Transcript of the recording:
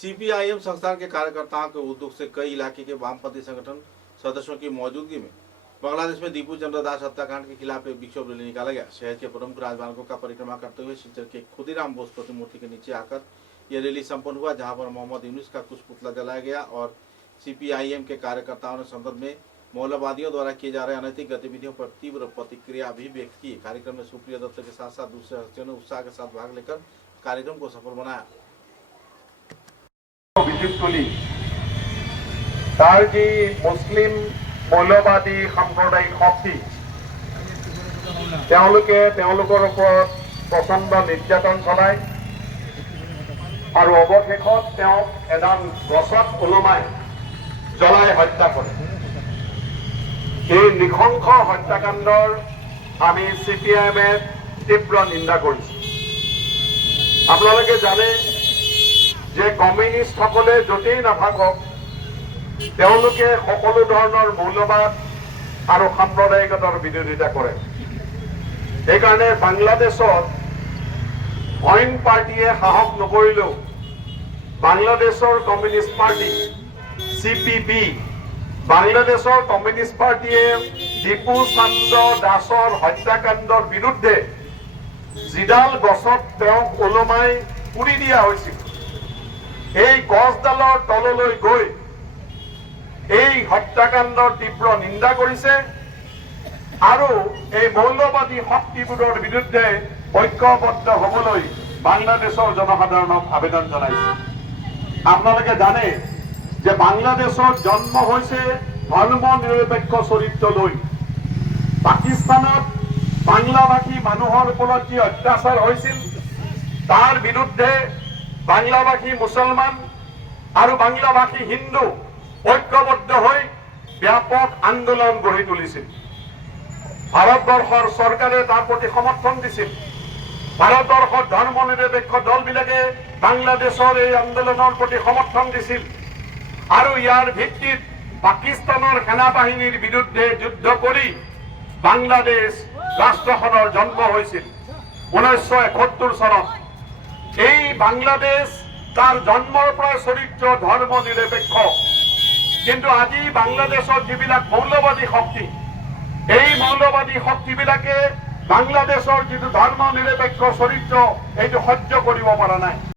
CPIM संस्थान के कार्यकर्ताओं के उद्योग से कई इलाके के वामपंथी संगठन सदस्यों की मौजूदगी में बांग्लादेश में दीपू चंद्र दास हत्याकांड के खिलाफ एक विक्षोभ रैली निकाला गया। शहर के प्रमुख राजमार्गों का परिक्रमा करते हुए सिलचर के खुदीराम बोस प्रतिमूर्ति के नीचे आकर यह रैली संपन्न हुआ, जहां पर मोहम्मद यूनुस का कुछ पुतला जलाया गया और सीपीआईएम के कार्यकर्ताओं ने संसद में मौलवादियों द्वारा किए जा रहे अनैतिक गतिविधियों पर तीव्र प्रतिक्रिया भी व्यक्त की। कार्यक्रम में सुप्रिया दत्त के साथ साथ दूसरे हस्तियों ने उत्साह के साथ भाग लेकर कार्यक्रम को सफल बनाया। तार जी मुस्लिम मौलवादी साम्प्रदायिक शक्ति प्रचंड निर्यातन चलाय और अवशेषत एडाल गছত ओलमाय जलाई हत्या करे। निशंस हत्याकांडर आमी सीपीआईएमे तीव्र निंदा करिছো। आपनालोके जाने जे कम्युनिस्ट सकले जतेই नाथाকক তেওঁলোকে সকলো ধৰণৰ মৌলবাদ আৰু সাম্প্ৰদায়িকতাৰ বিৰোধিতা কৰে। এই কাৰণে বাংলাদেশত অইন পাৰ্টিয়ে সাহস নকৰিলেও বাংলাদেশৰ কমিউনিষ্ট পাৰ্টি সিপিবি বাংলাদেশৰ কমিউনিষ্ট পাৰ্টিয়ে দীপু চন্দ্ৰ দাসৰ হত্যাকাণ্ডৰ বিৰুদ্ধে যিডাল গছত তেওঁক ওলমাই পুৰি দিয়া হৈছিল, এই গছডালৰ তললৈ গৈ এই হত্যাকাণ্ডৰ তীব্ৰ নিন্দা কৰিছে আৰু এই মৌলবাদী শক্তিবোৰৰ বিৰুদ্ধে ঐক্যবদ্ধ হ'বলৈ বাংলাদেশৰ জনসাধাৰণক আবেদন জনাইছে। আপোনালোকে জানে যে বাংলাদেশত জন্ম হৈছে ধৰ্ম নিৰপেক্ষ চৰিত্ৰ লৈ। পাকিস্তানত বাংলাভাষী মানুহৰ ওপৰত যি অত্যাচাৰ হৈছিল তাৰ বিৰুদ্ধে বাংলাভাষী মুছলমান আৰু বাংলাভাষী হিন্দু ঐক্যবদ্ধ হৈ ব্যাপক আন্দোলন গঢ়ি তুলিছিল। ভাৰতবৰ্ষৰ চৰকাৰে তাৰ প্ৰতি সমৰ্থন দিছিল। ভাৰতবৰ্ষৰ ধৰ্ম নিৰপেক্ষ দলবিলাকে বাংলাদেশৰ এই আন্দোলনৰ প্ৰতি সমৰ্থন দিছিল আৰু ইয়াৰ ভিত্তিত পাকিস্তানৰ সেনাবাহিনীৰ বিৰুদ্ধে যুদ্ধ কৰি বাংলাদেশ ৰাষ্ট্ৰখনৰ জন্ম হৈছিল 1971 চনত। এই বাংলাদেশ তাৰ জন্মৰ পৰা চৰিত্ৰ ধৰ্ম নিৰপেক্ষ, কিন্তু আজি বাংলাদেশত যিবিলাক মৌলবাদী শক্তি, এই মৌলবাদী শক্তিবিলাকে বাংলাদেশৰ যিটো ধৰ্ম নিৰপেক্ষ চৰিত্ৰ এইটো সহ্য কৰিব পৰা নাই।